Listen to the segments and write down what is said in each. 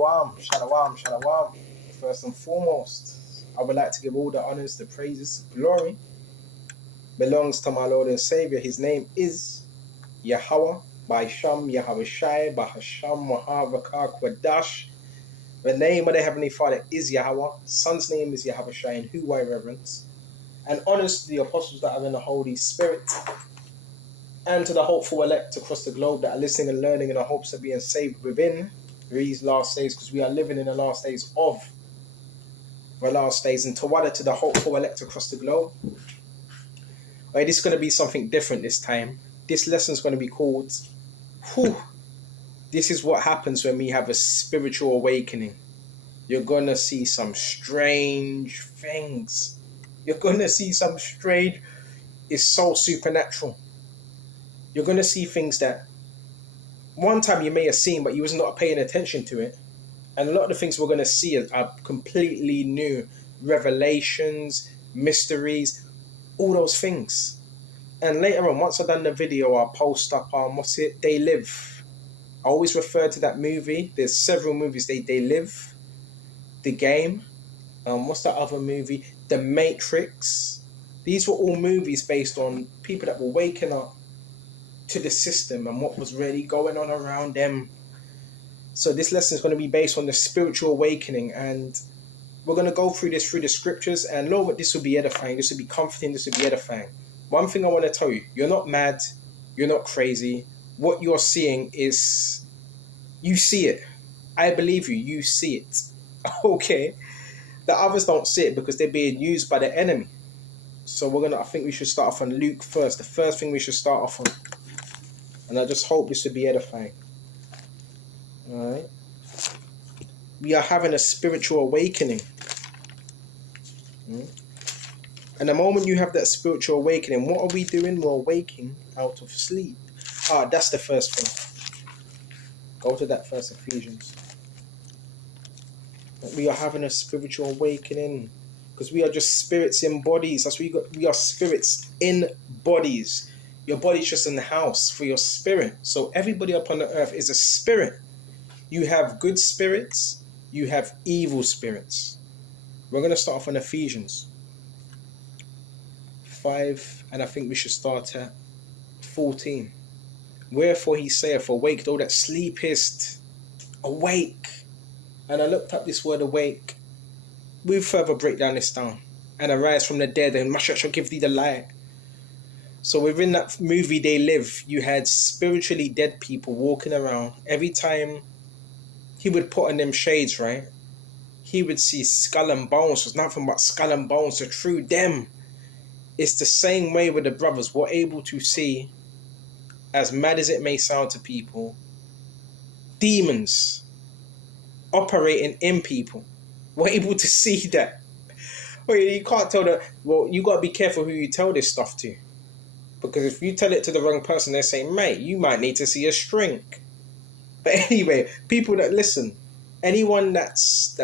Shalom, shalom, shalom. First and foremost, I would like to give all the honors, the praises, glory belongs to my Lord and Savior. His name is Yahweh, by Sham, Yahweh Shai, by Hasham, Mahavakar, Kwadash. The name of the Heavenly Father is Yahweh. Son's name is Yahweh Shai, in who I reverence. And honors to the apostles that are in the Holy Spirit, and to the hopeful elect across the globe that are listening and learning in the hopes of being saved within these last days, because we are living in the last days of the last days. And to the hopeful elect across the globe, right, this is going to be something different this time. This lesson is going to be called, this is what happens when we have a spiritual awakening. You're going to see some strange things. You're going to see some strange, it's so supernatural. You're going to see things that one time you may have seen, but you was not paying attention to it. And a lot of the things we're going to see are completely new. Revelations, mysteries, all those things. And later on, once I've done the video, I'll post up They Live. I always refer to that movie. There's several movies. They Live, The Game. What's that other movie? The Matrix. These were all movies based on people that were waking up to the system and what was really going on around them. So this lesson is going to be based on the spiritual awakening, and we're going to go through this through the scriptures, and Lord, this will be edifying, this will be comforting, this will be edifying. One thing I want to tell you, you're not mad, you're not crazy. What you're seeing is, you see it. I believe you, you see it. Okay? The others don't see it because they're being used by the enemy. So I think we should start off on Luke first. The first thing we should start off on. And I just hope this will be edifying. Alright? We are having a spiritual awakening. And the moment you have that spiritual awakening, what are we doing? We're waking out of sleep. That's the first thing. Go to that first, Ephesians. We are having a spiritual awakening. Because we are just spirits in bodies. That's what we are spirits in bodies. Your body's just in the house for your spirit. So everybody upon the earth is a spirit. You have good spirits. You have evil spirits. We're going to start off on Ephesians 5. And I think we should start at 14. Wherefore he saith, awake thou that sleepest. Awake. And I looked up this word awake. We'll further break this down. And arise from the dead, and Mashiach shall give thee the light. So within that movie They Live, you had spiritually dead people walking around. Every time he would put on them shades, right, he would see skull and bones. There's nothing but skull and bones. So through them, it's the same way with the brothers. We're able to see, as mad as it may sound to people, demons operating in people. We're able to see that. Well, you can't tell that. Well, you got to be careful who you tell this stuff to. Because if you tell it to the wrong person, they're saying, mate, you might need to see a shrink. But anyway, people that listen, anyone that's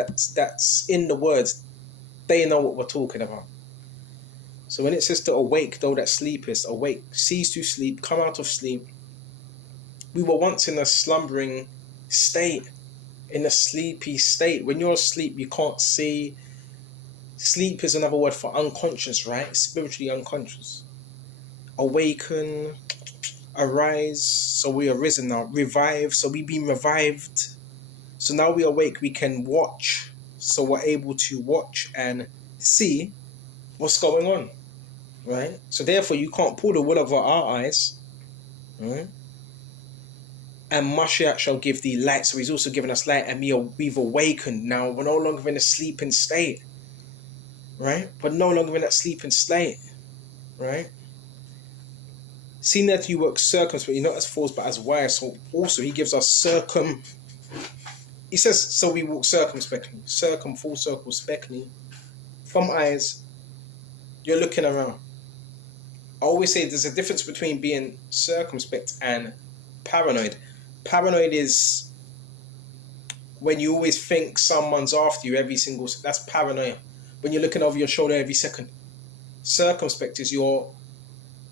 in the words, they know what we're talking about. So when it says to awake, though that sleepest, awake, cease to sleep, come out of sleep. We were once in a slumbering state, in a sleepy state. When you're asleep, you can't see. Sleep is another word for unconscious, right? Spiritually unconscious. Awaken, arise, so we are risen now. Revive, so we've been revived. So now we awake, we can watch. So we're able to watch and see what's going on, right? So therefore, you can't pull the wool over our eyes, right? And Mashiach shall give thee light. So he's also given us light, and we've awakened now. We're no longer in a sleeping state, right? We're no longer in that sleeping state, right? Seeing that you work circumspectly, not as fools, but as wise. So also he gives us he says, so we walk circumspectly. Full circle, spectly. From eyes, you're looking around. I always say there's a difference between being circumspect and paranoid. Paranoid is when you always think someone's after you that's paranoia. When you're looking over your shoulder every second. Circumspect is you're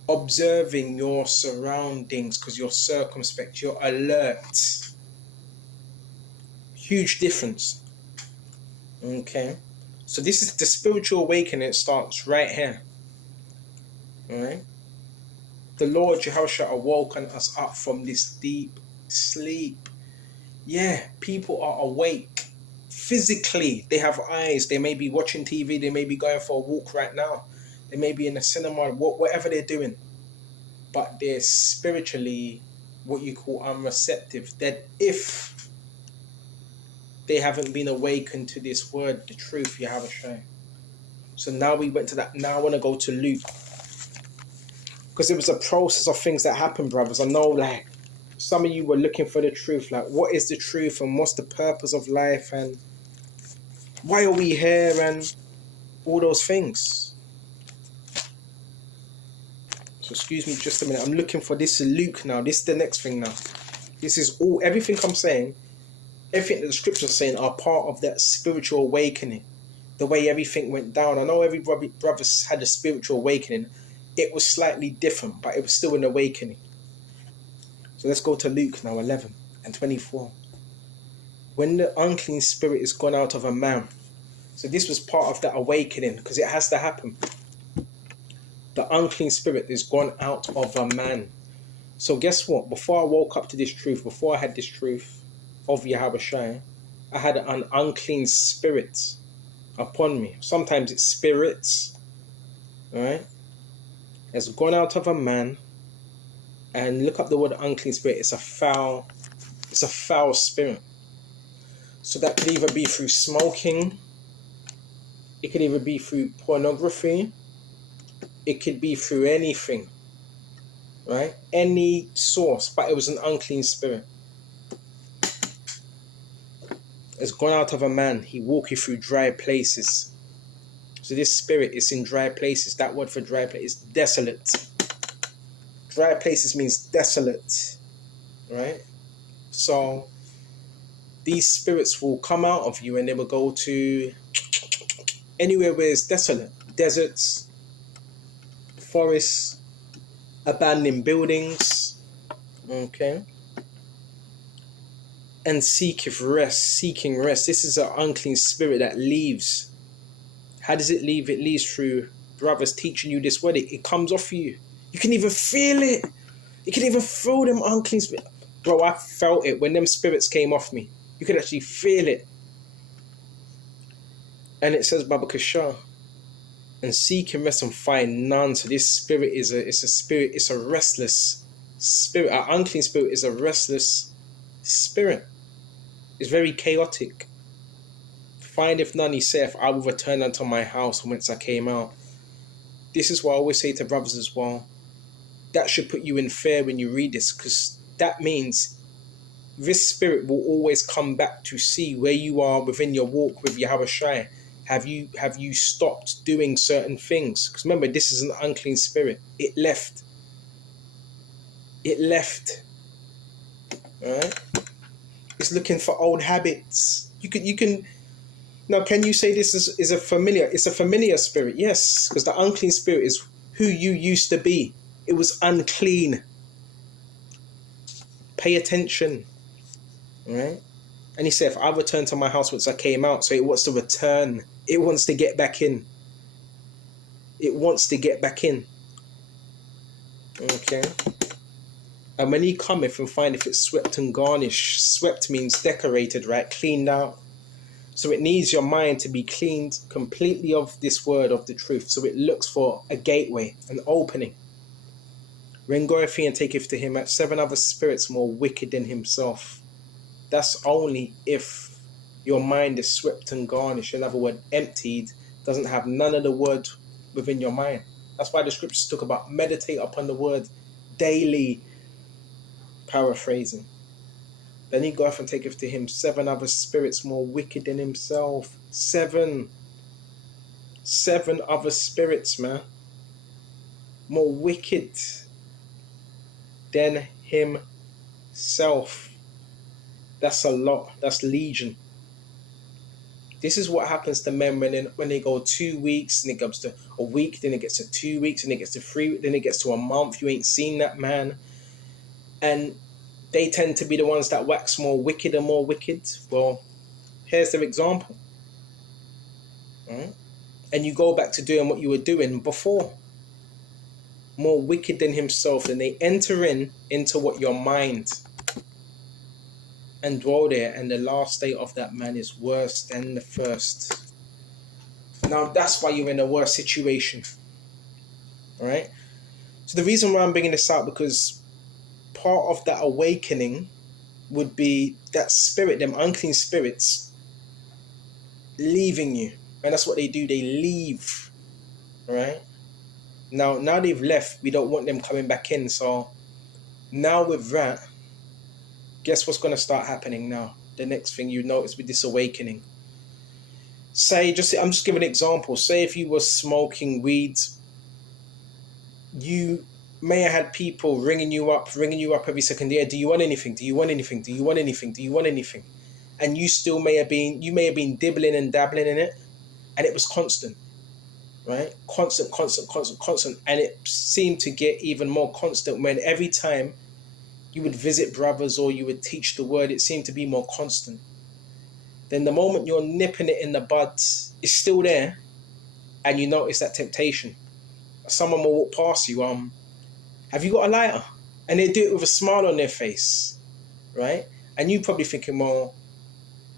observing your surroundings because you're circumspect, you're alert. Huge difference. Okay. So this is the spiritual awakening. It starts right here. Alright. The Lord Jehoshua awoken us up from this deep sleep. Yeah, people are awake. Physically, they have eyes. They may be watching TV. They may be going for a walk right now. They may be in the cinema, whatever they're doing. But they're spiritually what you call unreceptive. That if they haven't been awakened to this word, the truth, Yahushua. So now we went to that. Now I want to go to Luke. Because it was a process of things that happened, brothers. I know, like, some of you were looking for the truth. Like, what is the truth and what's the purpose of life and why are we here and all those things. So excuse me just a minute. I'm looking for this Luke now. This is the next thing now. This is all, everything I'm saying, everything that the scriptures are saying are part of that spiritual awakening. The way everything went down. I know every brother had a spiritual awakening. It was slightly different, but it was still an awakening. So let's go to Luke now, 11 and 24. When the unclean spirit is gone out of a man. So this was part of that awakening, because it has to happen. The unclean spirit is gone out of a man. So guess what? Before I woke up to this truth, before I had this truth of Yahweh Shai, I had an unclean spirit upon me. Sometimes it's spirits, right? Has gone out of a man, and look up the word unclean spirit. It's a foul spirit. So that could either be through smoking, it could either be through pornography, it could be through anything, right? Any source, but it was an unclean spirit. It's gone out of a man. He walk you through dry places. So this spirit is in dry places. That word for dry place is desolate. Dry places means desolate, right? So these spirits will come out of you and they will go to anywhere where it's desolate. Deserts, forests, abandoned buildings, okay? And seeking rest. This is an unclean spirit that leaves. How does it leave? It leaves through brothers teaching you this word. It comes off you. You can even feel it. You can even feel them unclean spirits. Bro, I felt it when them spirits came off me. You could actually feel it. And it says, Baba Kashar, and seek and rest and find none. So this spirit is a restless spirit. Our unclean spirit is a restless spirit. It's very chaotic. Find if none, he saith, I will return unto my house from whence I came out. This is what I always say to brothers as well. That should put you in fear when you read this, because that means this spirit will always come back to see where you are within your walk with Yahweh Shai. Have you stopped doing certain things? Because remember, this is an unclean spirit. It left. All right? It's looking for old habits. You can. Now, can you say this is a familiar? It's a familiar spirit, yes, because the unclean spirit is who you used to be. It was unclean. Pay attention, all right? And he said, if I return to my house whence I came out, so it wants to return. It wants to get back in. It wants to get back in. Okay. And when he cometh and findeth it swept and garnished, swept means decorated, right? Cleaned out. So it needs your mind to be cleaned completely of this word of the truth. So it looks for a gateway, an opening. When goeth he and taketh to him 7 other spirits more wicked than himself. That's only if your mind is swept and garnished. In other words, emptied, doesn't have none of the word within your mind. That's why the scriptures talk about meditate upon the word daily, paraphrasing. Then he goeth and taketh to him 7 other spirits more wicked than himself. 7 other spirits, man. More wicked than himself. That's a lot. That's legion. This is what happens to men when they go 2 weeks, and it comes to a week, then it gets to 2 weeks, and it gets to 3, then it gets to a month. You ain't seen that man. And they tend to be the ones that wax more wicked and more wicked. Well, Here's their example. Right? And you go back to doing what you were doing before. More wicked than himself. Then they enter into what your mind and dwell there. And the last state of that man is worse than the first. Now that's why you're in a worse situation. All right. So the reason why I'm bringing this out, because part of that awakening would be that spirit, them unclean spirits, leaving you. And that's what they do. They leave. All right. Now they've left. We don't want them coming back in. So now with that, guess what's going to start happening now? The next thing you notice with this awakening. I'm just giving an example. Say if you were smoking weed, you may have had people ringing you up every second. Yeah, do you want anything? Do you want anything? Do you want anything? Do you want anything? And you may have been dibbling and dabbling in it, and it was constant, right? Constant. And it seemed to get even more constant when every time you would visit brothers or you would teach the word, it seemed to be more constant. Then the moment you're nipping it in the bud, it's still there, and you notice that temptation. Someone will walk past you, have you got a lighter? And they do it with a smile on their face, right? And you probably thinking, well,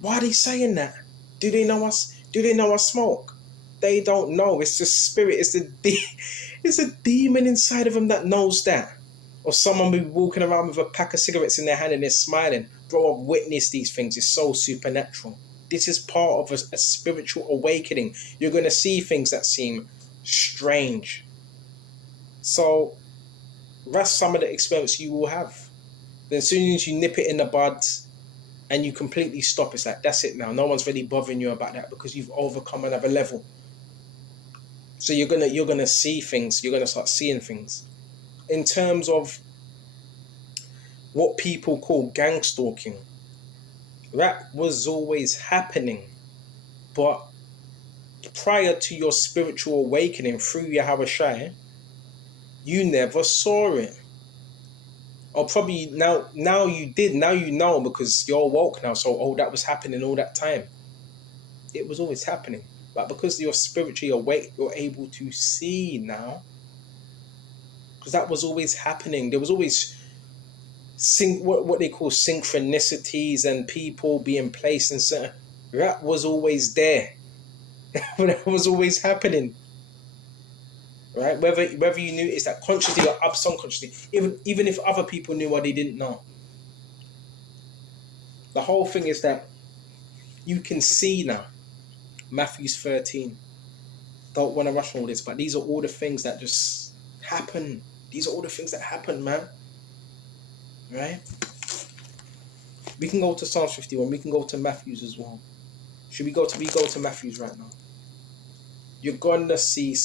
why are they saying that? Do they know us? Do they know us smoke? They don't know. It's the spirit. It's a demon inside of them that knows that. Or someone be walking around with a pack of cigarettes in their hand and they're smiling. Bro, I've witnessed these things. It's so supernatural. This is part of a spiritual awakening. You're going to see things that seem strange. So that's some of the experience you will have. Then as soon as you nip it in the bud and you completely stop, it's like, that's it now. No one's really bothering you about that because you've overcome another level. So you're gonna see things. You're gonna start seeing things. In terms of what people call gang stalking, that was always happening. But prior to your spiritual awakening through Yahweh Shai, you never saw it. Or probably now you did. Now you know because you're woke now. So, that was happening all that time. It was always happening. But because you're spiritually awake, you're able to see now. Because that was always happening. There was always what they call synchronicities and people being placed in certain. That was always there. That was always happening. Right? Whether you knew it's that consciously or subconsciously, even if other people knew what they didn't know. The whole thing is that you can see now. Matthew 13. Don't want to rush all this, but these are all the things that just happen. These are all the things that happen, man. Right? We can go to Psalms 51. We can go to Matthew's as well. We go to Matthew's right now. You're gonna see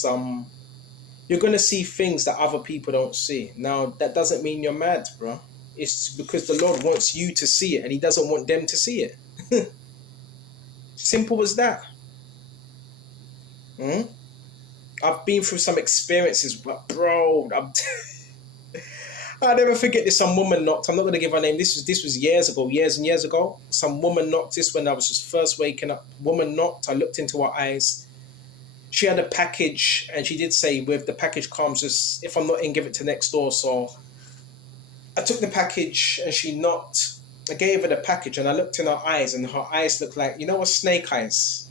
things that other people don't see. Now, that doesn't mean you're mad, bro. It's because the Lord wants you to see it and he doesn't want them to see it. Simple as that. I've been through some experiences, but bro, I'll never forget this. Some woman knocked. I'm not going to give her name. This was years and years ago. Some woman knocked. This when I was just first waking up. Woman knocked. I looked into her eyes. She had a package, and she did say, with the package comes just, if I'm not in, give it to next door. So I took the package, and she knocked. I gave her the package, and I looked in her eyes, and her eyes looked like, a snake eyes.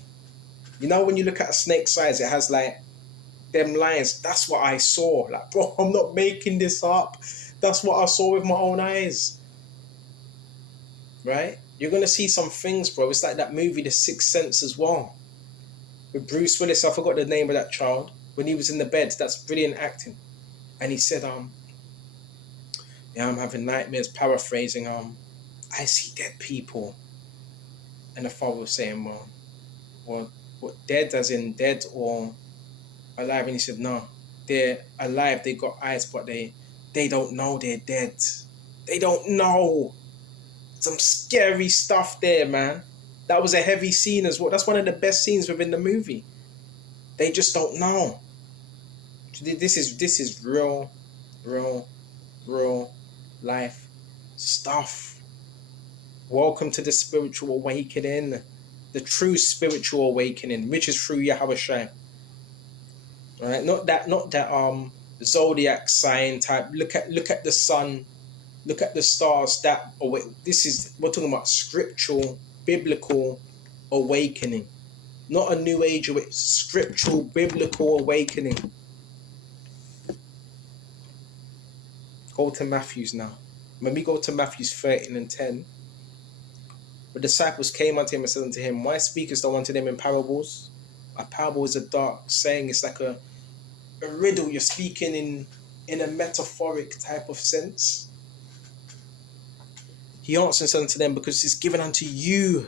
You know when you look at a snake's eyes, it has like them lines. That's what I saw. Like, bro, I'm not making this up. That's what I saw with my own eyes. Right? You're going to see some things, bro. It's like that movie, The Sixth Sense, as well. With Bruce Willis. I forgot the name of that child. When he was in the bed. That's brilliant acting. And he said, I'm having nightmares, paraphrasing, I see dead people. And the father was saying, well, what, dead as in dead or alive? And he said, no, they're alive. They got eyes, but they don't know they're dead. They don't know. Some scary stuff there, man. That was a heavy scene as well. That's one of the best scenes within the movie. They just don't know. This is real life stuff. Welcome to the spiritual awakening. the true spiritual awakening, which is through Yahweh Shai. Right? Not that zodiac sign type. Look at the sun, look at the stars. We're talking about scriptural, biblical awakening. Not a new age awakening, scriptural, biblical awakening. Go to Matthew's now. When we go to Matthew's 13 and 10, the disciples came unto him and said unto him, why speakest thou unto them in parables? A parable is a dark saying. It's like a riddle. You're speaking in a metaphoric type of sense. He answers unto them, because it's given unto you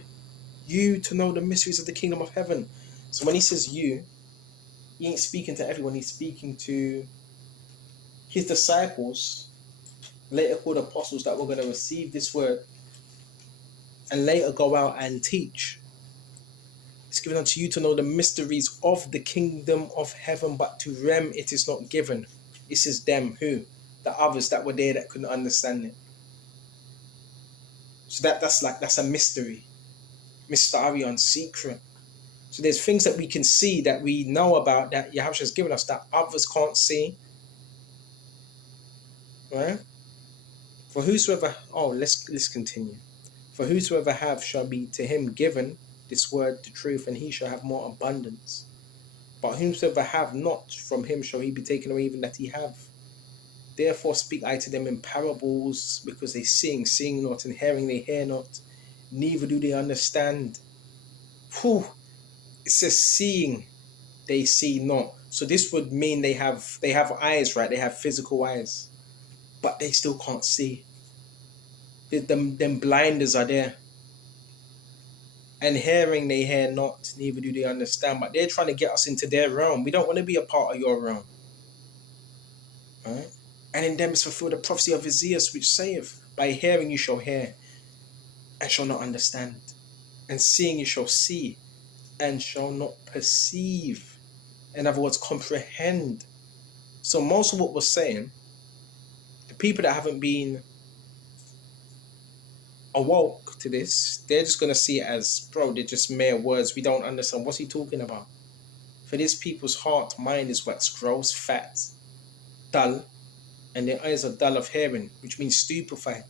to know the mysteries of the kingdom of heaven. So when he says you, he ain't speaking to everyone. He's speaking to his disciples, later called apostles, that were going to receive this word and later go out and teach. It's given unto you to know the mysteries of the kingdom of heaven, but to them it is not given. It says them, who? The others that were there that couldn't understand it. So that's a mystery. Mysterion, secret. So there's things that we can see, that we know about, that Yahweh has given us, that others can't see. Right? For whosoever, let's continue. For whosoever have shall be to him given this word, the truth, and he shall have more abundance. But whomsoever have not, from him shall he be taken away even that he have. Therefore speak I to them in parables, because they seeing not, and hearing they hear not, neither do they understand. Whew. It says seeing they see not. So this would mean they have eyes, right? They have physical eyes, but they still can't see. Them blinders are there. And hearing they hear not, neither do they understand. But they're trying to get us into their realm. We don't want to be a part of your realm. Right? And in them is fulfilled the prophecy of Isaiah, which saith, by hearing you shall hear, and shall not understand. And seeing you shall see, and shall not perceive. In other words, comprehend. So most of what we're saying, the people that haven't been awoke to this, they're just going to see it as, bro, they're just mere words. We don't understand. What's he talking about? For these people's heart, mind is waxed gross, fat, dull, and their eyes are dull of hearing, which means stupefied.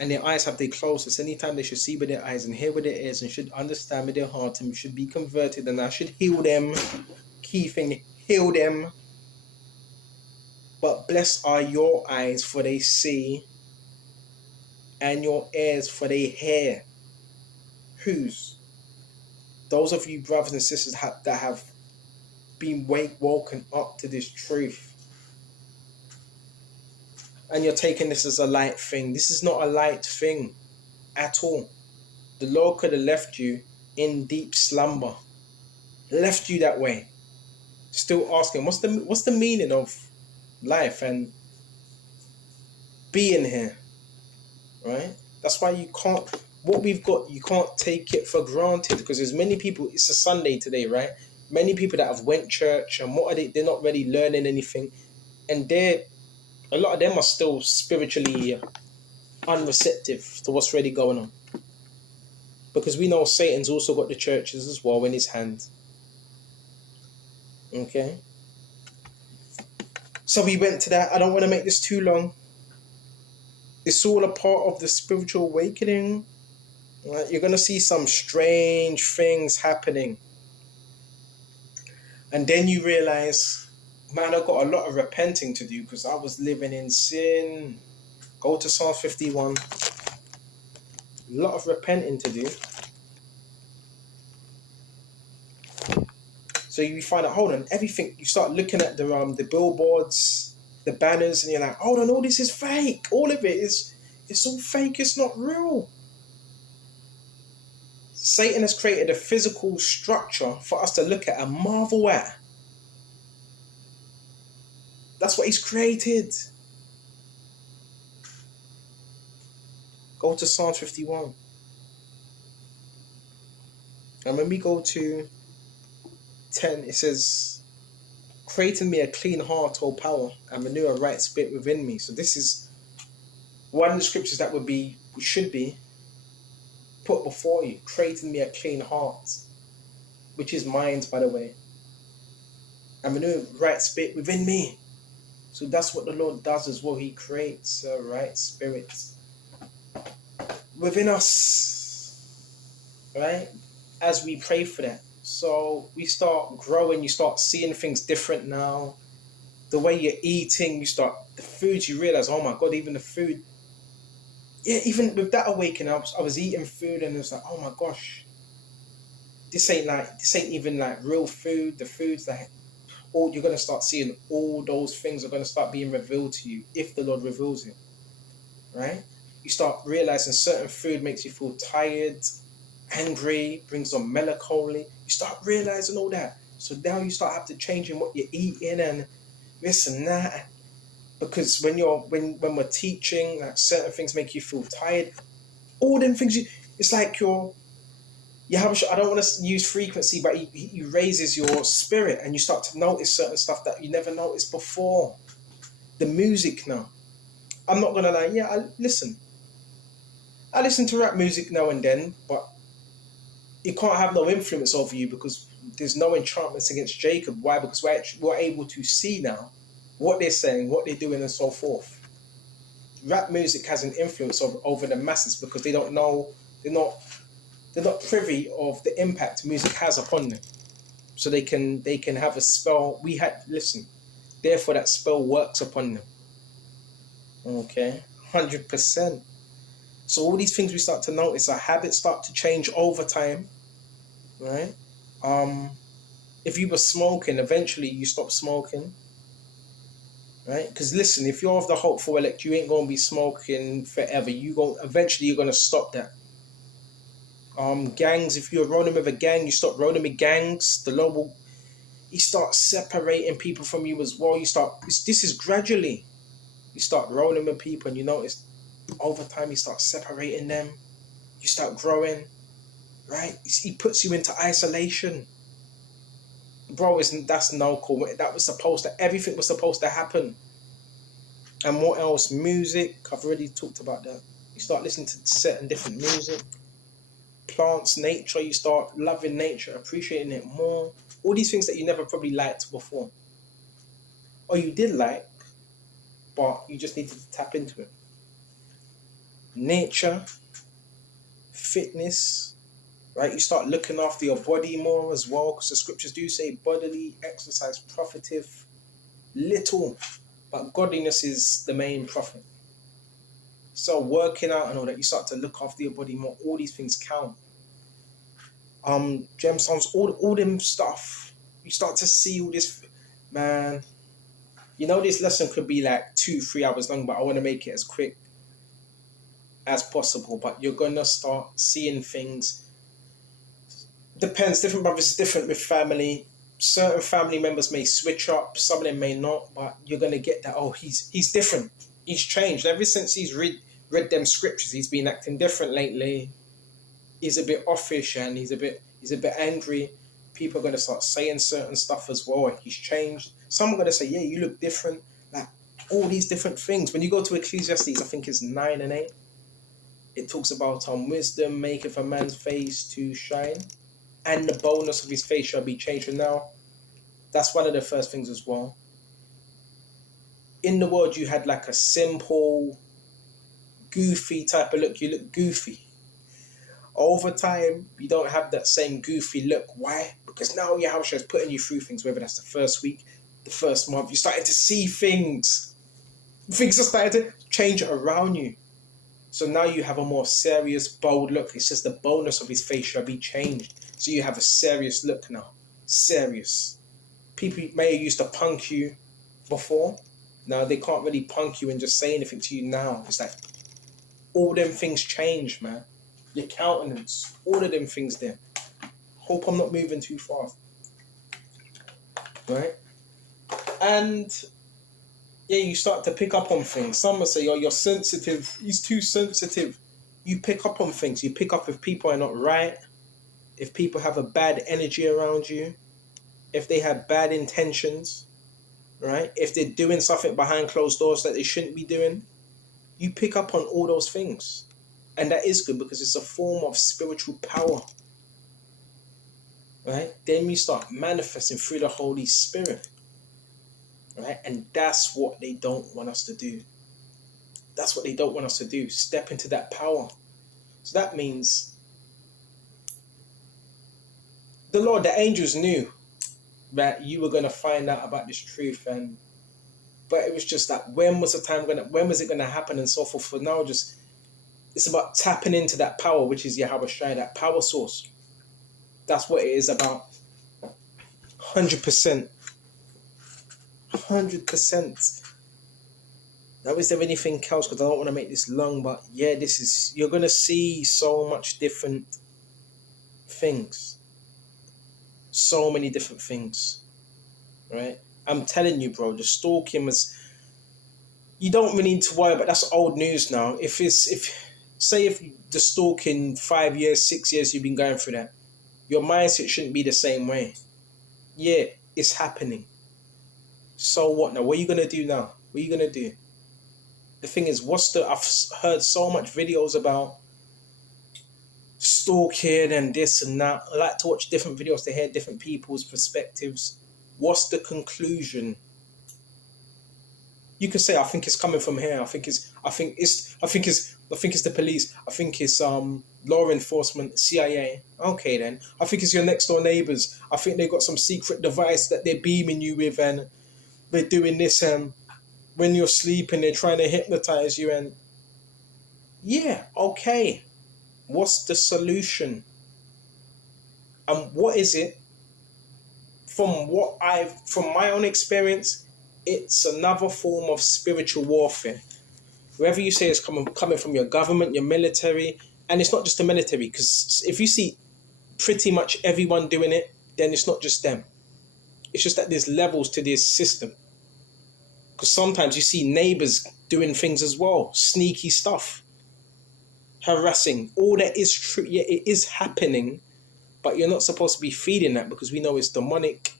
And their eyes have they closed. It's anytime they should see with their eyes and hear with their ears and should understand with their heart and should be converted, and I should heal them. Key thing, heal them. But blessed are your eyes, for they see, and your ears, for they hear. Whose? Those of you brothers and sisters that have been woken up to this truth. And you're taking this as a light thing. This is not a light thing at all. The Lord could have left you in deep slumber. Left you that way. Still asking, what's the meaning of life and being here? Right? That's why you can't, what we've got, you can't take it for granted, because there's many people, it's a Sunday today, right? Many people that have went church, and what are they? They're not really learning anything. And a lot of them are still spiritually unreceptive to what's really going on. Because we know Satan's also got the churches as well in his hand. Okay? So we went to that. I don't want to make this too long. It's all a part of the spiritual awakening. Right? You're going to see some strange things happening. And then you realize, man, I've got a lot of repenting to do because I was living in sin. Go to Psalm 51. A lot of repenting to do. So you find out, hold on, everything, you start looking at the billboards, the banners, and you're like, hold on, all this is fake. All of it it's all fake, it's not real. Satan has created a physical structure for us to look at and marvel at. That's what he's created. Go to Psalm 51. And when we go to 10, it says, create in me a clean heart, O power, and renew a right spirit within me. So this is one of the scriptures that should be put before you, create in me a clean heart, which is mine, by the way, and renew a right spirit within me. So that's what the Lord does as well. He creates a right spirit within us, right? As we pray for that. So we start growing, you start seeing things different now. The way you're eating, the food, you realize, oh my God, even the food. Yeah, even with that awakening, I was eating food and it was like, oh my gosh, this ain't even like real food. The food's like, all you're gonna start seeing all those things are gonna start being revealed to you if the Lord reveals it, right? You start realizing certain food makes you feel tired, angry, brings on melancholy. You start realizing all that. So now you start have to change in what you're eating and this and that. Because when we're teaching, like certain things make you feel tired. All them things, it's like you have. I don't want to use frequency, but he raises your spirit, and you start to notice certain stuff that you never noticed before. The music now. I'm not gonna lie. Yeah, I listen to rap music now and then, but it can't have no influence over you because there's no enchantments against Jacob. Why? Because we're able to see now what they're saying, what they're doing, and so forth. Rap music has an influence over the masses because they don't know, they're not privy of the impact music has upon them. So they can have a spell. Listen, therefore that spell works upon them. Okay, 100%. So all these things we start to notice, our habits start to change over time, right? Um, if you were smoking, eventually you stop smoking, right? Because listen, if you're of the hopeful elect, you ain't gonna be smoking forever. Eventually you're gonna stop that. Gangs, if you're rolling with a gang, you stop rolling with gangs. The Lord will, he starts separating people from you as well. This is gradually. You start rolling with people and you notice over time you start separating them. You start growing, right? He puts you into isolation. Bro, that's no cool. Everything was supposed to happen. And what else? Music. I've already talked about that. You start listening to certain different music. Plants, nature. You start loving nature, appreciating it more. All these things that you never probably liked before. Or you did like, but you just needed to tap into it. Nature, fitness, right? You start looking after your body more as well, because the scriptures do say bodily exercise profiteth little, but godliness is the main profit. So working out and all that, you start to look after your body more. All these things count. Gemstones, all them stuff. You start to see all this, man. You know, this lesson could be like 2-3 hours long, but I want to make it as quick as possible. But you're gonna start seeing things. Depends. Different brothers is different with family. Certain family members may switch up. Some of them may not. But you're gonna get that. Oh, he's different. He's changed ever since he's read them scriptures. He's been acting different lately. He's a bit offish and he's a bit angry. People are gonna start saying certain stuff as well. Like he's changed. Some are gonna say, "Yeah, you look different." Like all these different things. When you go to Ecclesiastes, I think it's 9 and 8. It talks about wisdom maketh a man's face to shine, and the boldness of his face shall be changed. And now, that's one of the first things as well. In the world, you had like a simple, goofy type of look. You look goofy. Over time, you don't have that same goofy look. Why? Because now your house is putting you through things, whether that's the first week, the first month. You're starting to see things. Things are starting to change around you. So now you have a more serious, bold look. It says the boldness of his face shall be changed. So you have a serious look now. Serious. People may have used to punk you before. Now they can't really punk you and just say anything to you now. It's like all them things change, man. Your countenance, all of them things there. Hope I'm not moving too fast. Right? And yeah, you start to pick up on things. Some will say, "Oh, you're sensitive. He's too sensitive." You pick up on things. You pick up if people are not right, if people have a bad energy around you, if they have bad intentions, right? If they're doing something behind closed doors that they shouldn't be doing. You pick up on all those things. And that is good because it's a form of spiritual power. Right? Then we start manifesting through the Holy Spirit. Right? And that's what they don't want us to do. That's what they don't want us to do. Step into that power. So that means the Lord, the angels knew that you were going to find out about this truth, but it was just that when was it going to happen and so forth. For now, just it's about tapping into that power, which is Yahweh Shai, that power source. That's what it is about. 100%. 100%. Now, is there anything else? Because I don't want to make this long, but yeah, you're going to see so much different things. So many different things. Right? I'm telling you, bro, the stalking was... You don't really need to worry, but that's old news now. If the stalking 5 years, 6 years you've been going through that, your mindset shouldn't be the same way. Yeah, it's happening. So what now? What are you going to do now? What are you going to do? The thing is, I've heard so much videos about stalking and this and that. I like to watch different videos to hear different people's perspectives. What's the conclusion? You can say, I think it's coming from here. I think it's the police. I think it's law enforcement, CIA. Okay then. I think it's your next door neighbors. I think they got some secret device that they're beaming you with, and they're doing this, when you're sleeping, they're trying to hypnotize you. And yeah, okay. What's the solution? And what is it? From my own experience, it's another form of spiritual warfare. Wherever you say it's coming from your government, your military, and it's not just the military, because if you see pretty much everyone doing it, then it's not just them. It's just that there's levels to this system. Because sometimes you see neighbors doing things as well, sneaky stuff, harassing. All that is true. Yeah, it is happening, but you're not supposed to be feeding that, because we know it's demonic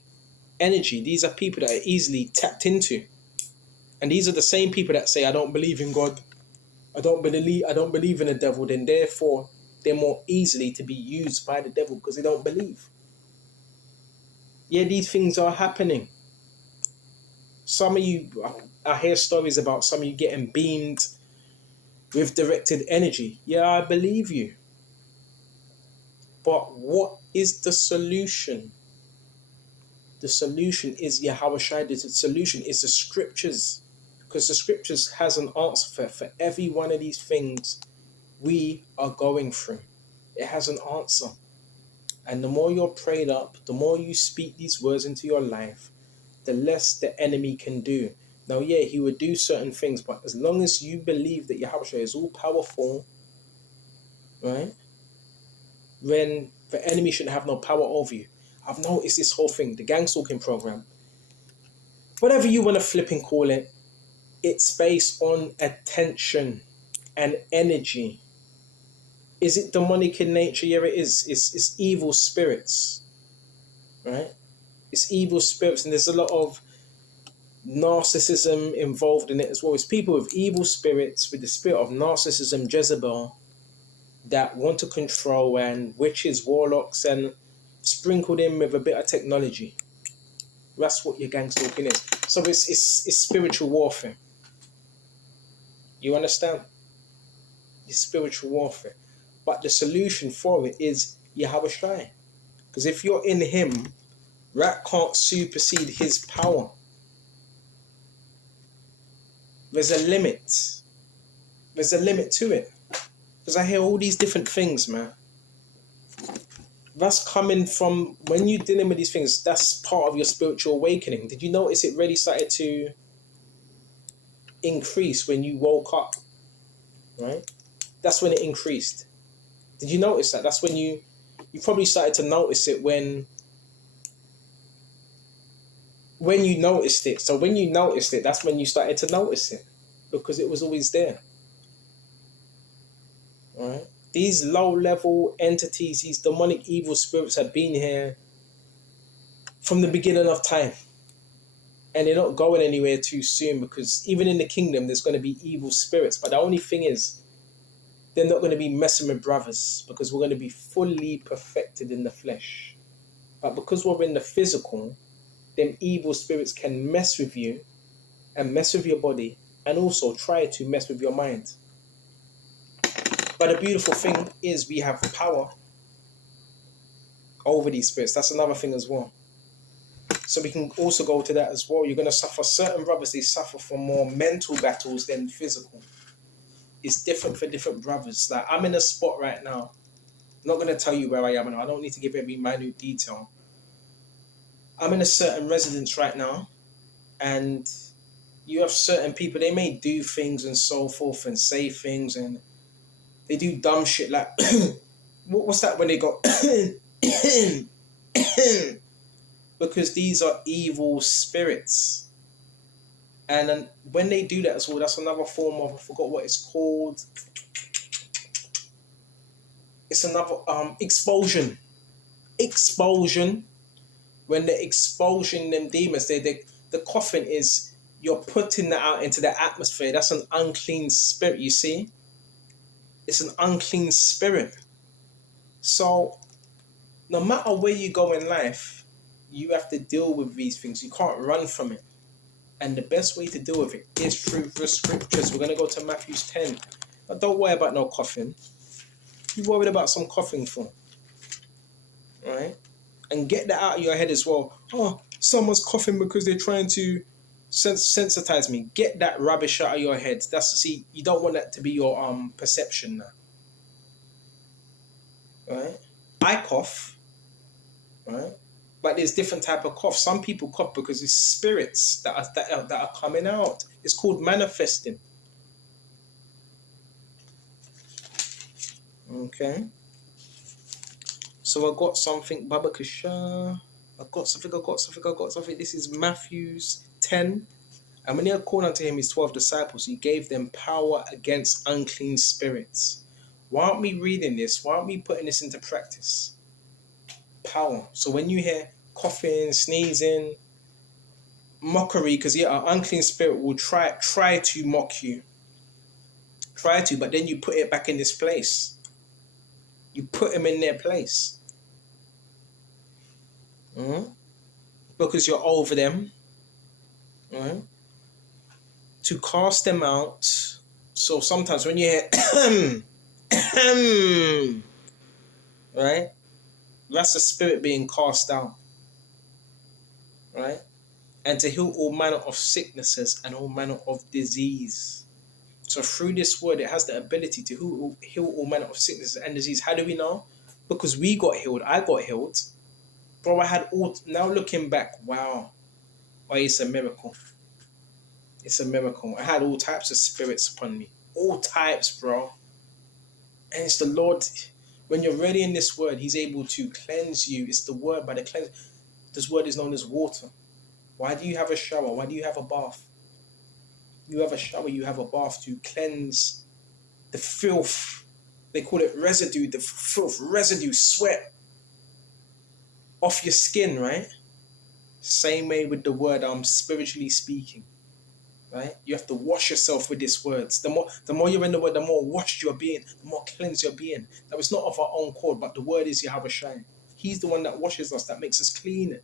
energy. These are people that are easily tapped into. And these are the same people that say, I don't believe in God. I don't believe in the devil. Then therefore, they're more easily to be used by the devil because they don't believe. Yeah, these things are happening. Some of you, I hear stories about some of you getting beamed with directed energy. Yeah, I believe you. But what is the solution? The solution is Yahweh Shai. The solution is the scriptures. Because the scriptures has an answer for every one of these things we are going through. It has an answer. And the more you're prayed up, the more you speak these words into your life, the less the enemy can do. Now, yeah, he would do certain things, but as long as you believe that Yahweh Shai is all powerful, right, then the enemy shouldn't have no power over you. I've noticed this whole thing, the gang stalking program, whatever you want to flip and call it, it's based on attention and energy. Is it demonic in nature? Yeah, it is. It's evil spirits, right? It's evil spirits, and there's a lot of narcissism involved in it as well. It's people with evil spirits, with the spirit of narcissism, Jezebel, that want to control, and witches, warlocks, and sprinkled in with a bit of technology. That's what your gang stalking is. So it's spiritual warfare. You understand? It's spiritual warfare. But the solution for it is Yahweh Shai. Because if you're in him, that can't supersede his power. There's a limit. There's a limit to it. Because I hear all these different things, man. That's coming from, when you're dealing with these things, that's part of your spiritual awakening. Did you notice it really started to increase when you woke up? Right? That's when it increased. Did you notice that? That's when you probably started to notice it when you noticed it. So when you noticed it, that's when you started to notice it, because it was always there. All right? These low-level entities, these demonic evil spirits have been here from the beginning of time. And they're not going anywhere too soon, because even in the kingdom, there's going to be evil spirits. But the only thing is, they're not going to be messing with brothers because we're going to be fully perfected in the flesh. But because we're in the physical, them evil spirits can mess with you and mess with your body and also try to mess with your mind. But the beautiful thing is we have power over these spirits. That's another thing as well. So we can also go to that as well. You're going to suffer, certain brothers, they suffer from more mental battles than physical. It's different for different brothers. Like, I'm in a spot right now. I'm not going to tell you where I am, and I don't need to give every minute detail. I'm in a certain residence right now, and you have certain people, they may do things and so forth and say things, and they do dumb shit like, what's that when they go, because these are evil spirits. And then when they do that as well, that's another form of, I forgot what it's called. It's another expulsion. Expulsion. When they're expulsion them demons, the coffin is, you're putting that out into the atmosphere. That's an unclean spirit, you see? It's an unclean spirit. So no matter where you go in life, you have to deal with these things. You can't run from it. And the best way to deal with it is through the scriptures. We're going to go to Matthew 10. But don't worry about no coffin. You worried about some coughing for, right? And get that out of your head as well. Oh, someone's coughing because they're trying to sensitize me. Get that rubbish out of your head. See, you don't want that to be your perception now, right? I cough, right? But there's different type of cough. Some people cough because it's spirits that are coming out. It's called manifesting. Okay. So I got something, Baba Kasha. I got something. This is Matthew's 10. And when he had called unto him his 12 disciples, he gave them power against unclean spirits. Why aren't we reading this? Why aren't we putting this into practice? Power. So when you hear coughing, sneezing, mockery, because an unclean spirit will try to mock you. But then you put it back in this place. You put them in their place. Because you're over them. To cast them out. So sometimes when you hear right, that's the spirit being cast out, right? And to heal all manner of sicknesses and all manner of disease. So through this word, it has the ability to heal all manner of sicknesses and disease. How do we know? Because we got healed. I got healed. Bro, I had all... Now looking back, wow. Oh, it's a miracle. It's a miracle. I had all types of spirits upon me. All types, bro. And it's the Lord. When you're ready in this word, he's able to cleanse you. It's the word by the cleanse. This word is known as water. Why do you have a shower? Why do you have a bath? You have a shower, you have a bath to cleanse the filth. They call it residue, the filth, residue, sweat off your skin, right? Same way with the word, spiritually speaking, right? You have to wash yourself with these words. The more you're in the word, the more washed you're being, the more cleansed you're being. Now, it's not of our own accord, but the word is Yahweh Shai. He's the one that washes us, that makes us clean.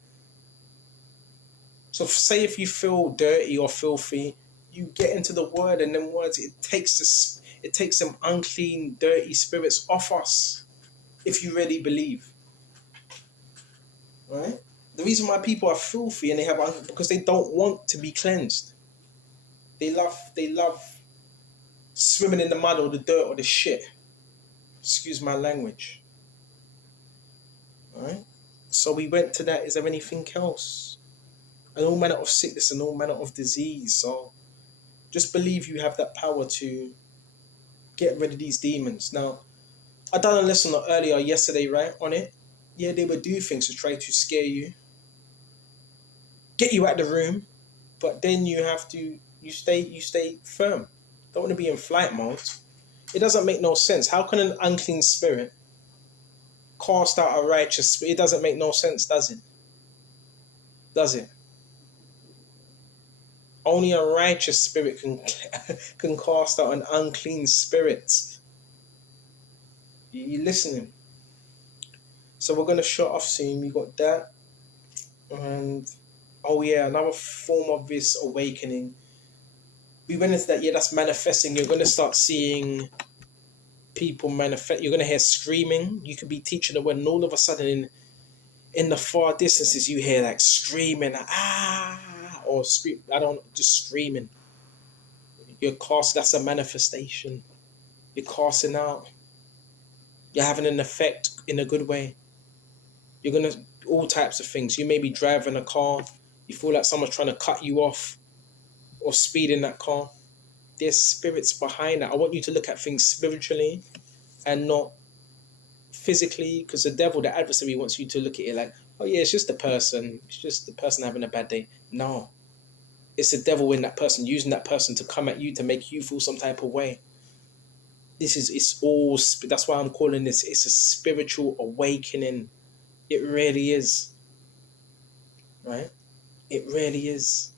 So say if you feel dirty or filthy, you get into the word, and then words, it takes some unclean, dirty spirits off us, if you really believe. Right? The reason why people are filthy and because they don't want to be cleansed. They love swimming in the mud or the dirt or the shit. Excuse my language. Right? So we went to that. Is there anything else? And all manner of sickness and all manner of disease. So just believe you have that power to get rid of these demons. Now, I done a lesson earlier yesterday, right, on it. Yeah, they would do things to try to scare you, get you out of the room, but then you stay firm. Don't want to be in flight mode. It doesn't make no sense. How can an unclean spirit cast out a righteous spirit? It doesn't make no sense, does it? Does it? Only a righteous spirit can cast out an unclean spirit. You listening? So we're gonna shut off soon. We got that, and oh yeah, another form of this awakening. We went into that. Yeah, that's manifesting. You're gonna start seeing people manifest. You're gonna hear screaming. You could be teaching the word, and all of a sudden, in the far distances, you hear like screaming, or scream. I don't just screaming. You're cast. That's a manifestation. You're casting out. You're having an effect in a good way. You're gonna all types of things. You may be driving a car. You feel like someone's trying to cut you off, or speed in that car. There's spirits behind that. I want you to look at things spiritually and not physically, because the devil, the adversary, wants you to look at it like, oh yeah, it's just the person. It's just the person having a bad day. No, it's the devil in that person, using that person to come at you to make you feel some type of way. It's all, that's why I'm calling this, it's a spiritual awakening. It really is. Right? It really is.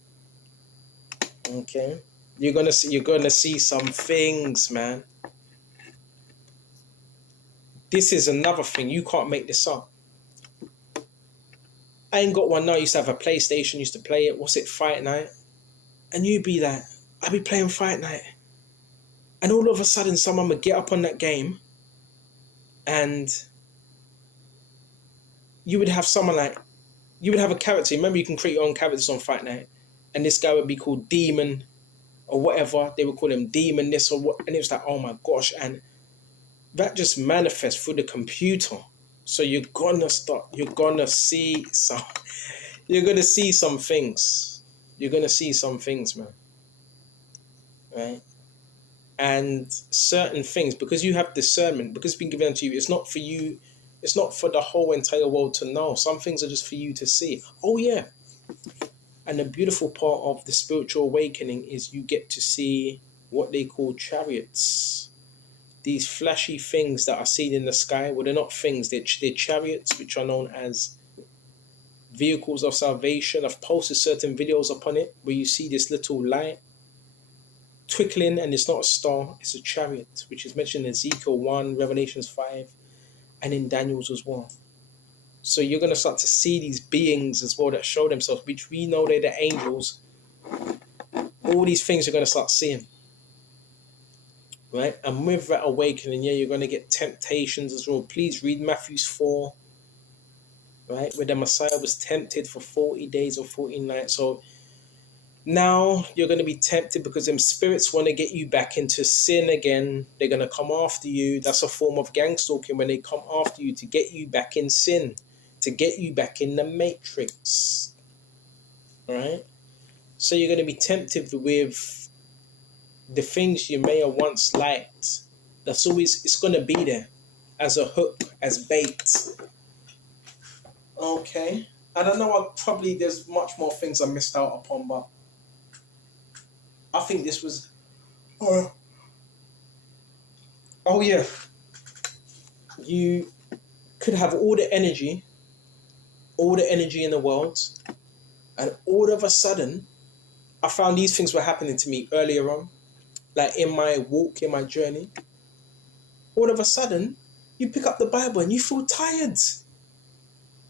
Okay? You're gonna see some things, man. This is another thing. You can't make this up. I ain't got one now. I used to have a PlayStation, used to play it. What's it, Fight Night? And you'd be like, I'd be playing Fight Night. And all of a sudden, someone would get up on that game and you would have someone like, you would have a character. Remember, you can create your own characters on Fight Night. And this guy would be called Demon or whatever. They would call him Demon this or what. And it was like, oh my gosh. And that just manifests through the computer. So you're gonna see some things. You're gonna see some things, man. Right? And certain things, because you have discernment, because it's been given to you, it's not for you, it's not for the whole entire world to know. Some things are just for you to see. Oh yeah. And the beautiful part of the spiritual awakening is you get to see what they call chariots. These flashy things that are seen in the sky, well, they're not things, they're chariots, which are known as vehicles of salvation. I've posted certain videos upon it where you see this little light twinkling, and it's not a star, it's a chariot, which is mentioned in Ezekiel 1, Revelations 5, and in Daniel's as well. So you're going to start to see these beings as well that show themselves, which we know they're the angels. All these things you're going to start seeing. Right? And with that awakening, yeah, you're going to get temptations as well. Please read Matthew 4, right? Where the Messiah was tempted for 40 days or 40 nights. So now you're going to be tempted because them spirits want to get you back into sin again. They're going to come after you. That's a form of gang stalking, when they come after you to get you back in sin, to get you back in the matrix. All right? So you're going to be tempted with the things you may have once liked. That's always, it's going to be there as a hook, as bait. Okay. I don't know, there's much more things I missed out upon, but I think this was, oh yeah. You could have all the energy in the world, and all of a sudden, I found these things were happening to me earlier on. Like in my walk, in my journey, all of a sudden, you pick up the Bible and you feel tired.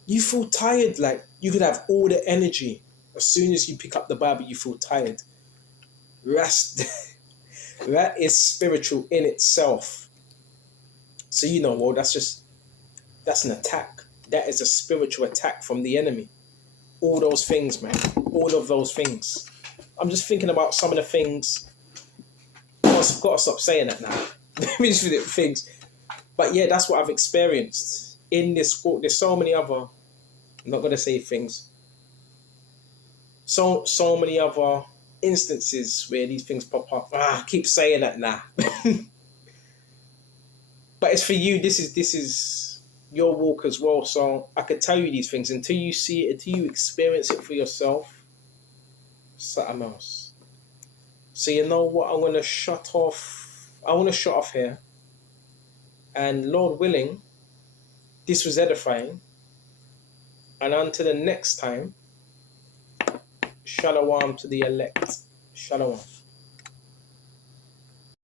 You feel tired, like you could have all the energy. As soon as you pick up the Bible, you feel tired. That is spiritual in itself. So well, that's an attack. That is a spiritual attack from the enemy. All those things, man. All of those things. I'm just thinking about some of the things. I've got to stop saying that now. These things. But yeah, that's what I've experienced in this walk. There's so many other, I'm not going to say things, so many other instances where these things pop up. I keep saying that now. But it's for you. This is your walk as well. So I could tell you these things until you see it, until you experience it for yourself. Something else. So you know what? I'm going to shut off. I want to shut off here. And Lord willing, this was edifying. And until the next time, shalom to the elect. Shalom.